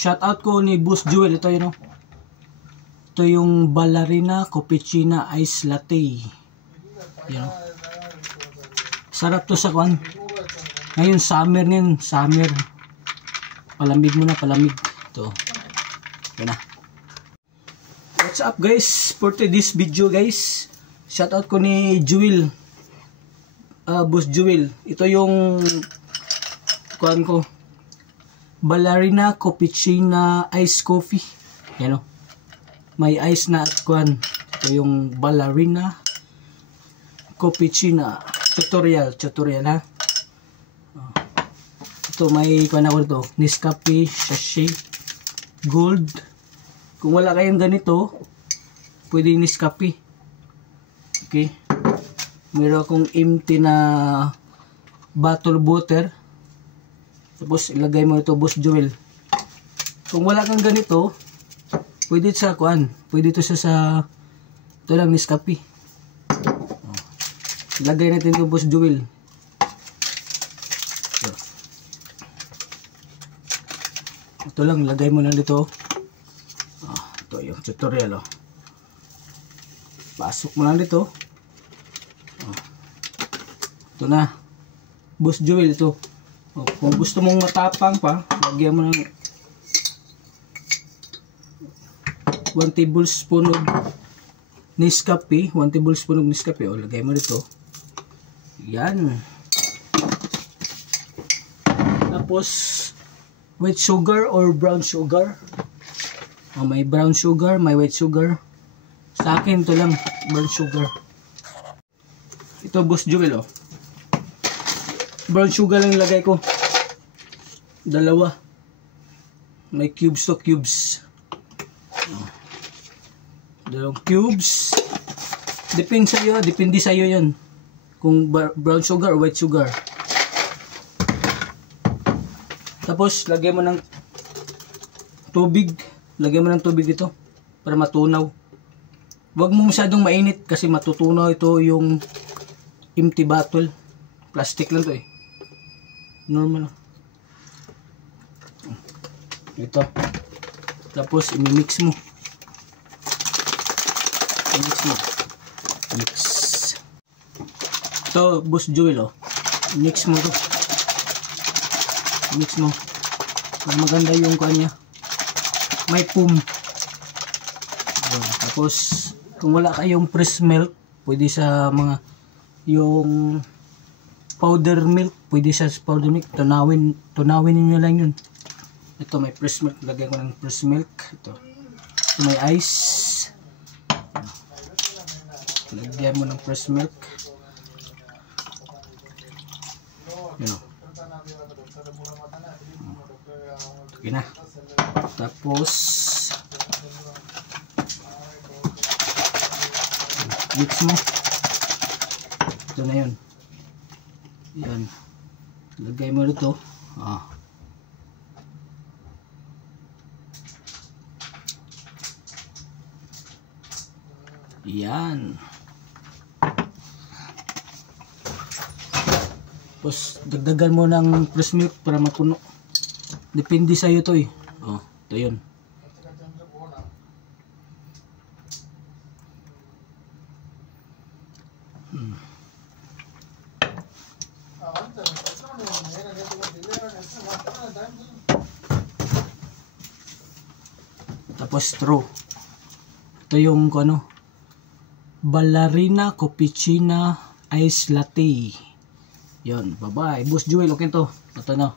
Shoutout ko ni Boss Jewel. Ito yun, ito yung Ballerina Cappuccino Ice Latte. Yan. Sarap to sa kwan. Ngayon summer ngayon. Summer. Palamig mo na. Palamig. Ito. Yan na. What's up guys? For today's video guys. Shoutout ko ni Jewel. Boss Jewel. Ito yung kwan ko. Ballerina Cappuccino Ice Coffee. Yan o. May ice na at kwan. Ito yung Ballerina Cappuccino. Tutorial ha. Ito may kwan ako ito. Nescafe Sachet Gold. Kung wala kayong ganito, pwede Nescafe. Okay. Meron akong empty na bottle water. Tapos ilagay mo ito, Boss Jewel. Kung wala kang ganito, pwede sa kuan, pwede ito sa ito lang Nescafe. Ilagay natin ito, Boss Jewel. Ito lang, ilagay mo lang dito. Ito yung tutorial. Pasok mo lang dito. Ito na, Boss Jewel ito. Kung gusto mong matapang pa, lagyan mo ng 1 tablespoon of Nescafe. 1 tablespoon of Nescafe. O, lagay mo dito. Yan. Tapos, white sugar or brown sugar. O, may brown sugar, may white sugar. Sa akin, ito lang, brown sugar. Ito, Boss Jewel, o. Brown sugar lang ilagay ko. Dalawa. May cubes to cubes. Dalawang cubes. Depende sa iyo yan. Kung brown sugar or white sugar. Tapos, lagyan mo ng tubig. Lagyan mo ng tubig ito. Para matunaw. Huwag mo masyadong mainit kasi matutunaw ito yung empty bottle. Plastic lang to eh. Normal. Ito. Tapos, i-mix mo. I-mix mo. Mix. Ito, Boss Jewel, mix mo to. Mix mo. Para maganda yung kanya. May foam. Tapos, kung wala kayong fresh milk, pwede sa mga yung powder milk, pwede sa powder milk, tunawin niyo lang yun. Ito may fresh milk, lagay ko ng fresh milk. Ito may ice, lagyan mo ng fresh milk. Yun. Okay na. Tapos mix mo. Ito na yun. Yan. Lagay mo dito. Yan. Tapos dagdagan mo ng fresh milk para mapuno. Depende sa iyo to eh. Ito yun. Tapos straw. Ito yung ano, Ballerina Cappuccino Ice Latte. Yun, bye bye. Boss Jewel, okay to. Ito na.